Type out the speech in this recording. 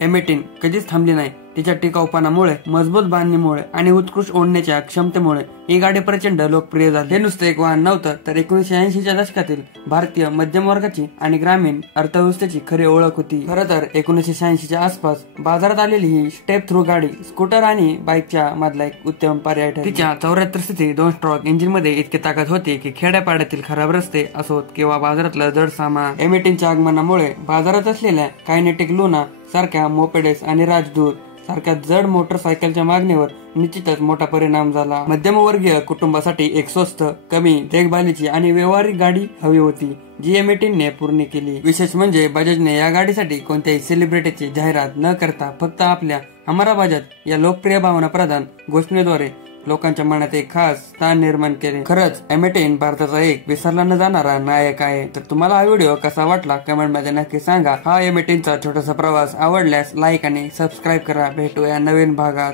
M18 कधीच थांबली नाही. तिच्या टिकाऊपणामुळे, मजबूत बांधणीमुळे आणि उत्कृष्ट ओढण्याच्या क्षमतेमुळे ही गाडी प्रचंड लोकप्रिय झाली. हे नुसतं एक वाहन नव्हतं, तर 1980च्या दशकातील भारतीय मध्यम वर्गाची आणि ग्रामीण अर्थव्यवस्थेची खरी ओळख होती. खरं तर 1986च्या आसपास बाजारात आलेली ही स्टेप थ्रू गाडी स्कूटर आणि बाईकच्या मधला एक उत्तम पर्याय ठरली. तिच्या 74 सीसी 2 स्ट्रोक इंजिन मध्ये इतकी ताकद होती की खेड्यापाड्यातील खराब रस्ते असोत किंवा बाजारातलं जड सामान, M18च्या आगमनामुळे बाजारात असलेल्या कायनेटिक लुना सारख्या मोपेडेस आणि राजदूत सारख्या जड मोटरसायकलच्या मागणीवर निश्चितच मोठा परिणाम झाला. मध्यमवर्गीय कुटुंबासाठी एक स्वस्त, कमी देखभालीची आणि व्यवहारिक गाडी हवी होती, जी M18ने पूर्ण केली. विशेष म्हणजे बजाजने या गाडीसाठी कोणत्याही सेलिब्रिटीची जाहिरात न करता फक्त आपल्या हमारा बजाज या लोकप्रिय भावना प्रधान घोषणेद्वारे लोकांच्या मनात एक खास स्थान निर्माण केले. खरंच M18 भारताचा एक विसरला न जाणारा नायक आहे. तर तुम्हाला हा व्हिडिओ कसा वाटला कमेंट मध्ये नक्की सांगा. हा M18चा छोटासा प्रवास आवडल्यास लाईक आणि सबस्क्राईब करा. भेटूया नवीन भागात.